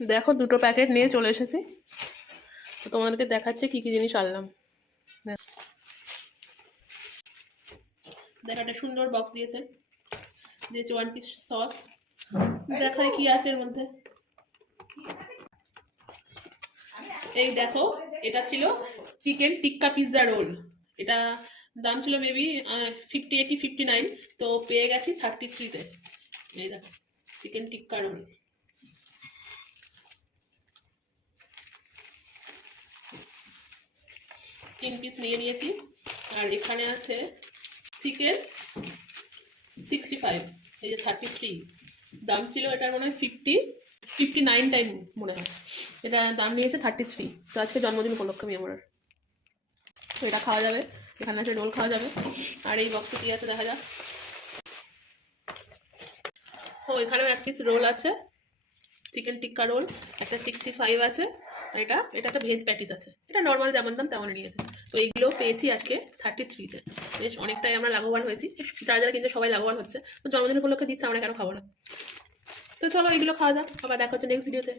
দেখো দুটো প্যাকেট নিয়ে চলে এসেছি, তো তোমাদেরকে দেখাচ্ছে কি কি জিনিস আনলাম। দেখো একটা সুন্দর বক্স দিয়েছে, দিয়েছে 1 পিস সস। দেখায় কি আছে এর মধ্যে। এই দেখো, এটা ছিল চিকেন টিক্কা পিৎজা রোল। এটা দাম ছিল মেবি 58 কি 59, তো পেয়ে গেছি 33-তে। এই দেখো চিকেন টিক্কা রোল। 3 পিস নিয়ে নিয়েছি। আর এখানে আছে চিকেন 65, এই যে 33, দাম ছিল এটার মনে হয় 59 টাইম মনে হয়। এটা দাম নিয়েছে 33। তো আজকে জন্মদিন উপলক্ষে আমি আমার, তো এটা খাওয়া যাবে। এখানে আছে রোল খাওয়া যাবে। আর এই বক্সে কি আছে দেখা যাক। ও এখানেও 1 পিস রোল আছে, চিকেন টিক্কা রোল। একটা 65 আছে। আর এটা একটা ভেজ প্যাটিস আছে। এটা নর্মাল যেমন দাম তেমনই নিয়েছে। তো এইগুলো পেয়েছি আজকে 33-তে। বেশ অনেকটাই আমরা লাভবান হয়েছি। যারা যারা কিন্তু সবাই লাভবান হচ্ছে, তো জন্মদিন উপলক্ষে দিচ্ছে, আমরা কেন খাবো না। তো চলো এইগুলো খাওয়া যাক, আবার দেখা হচ্ছে নেক্সট ভিডিওতে।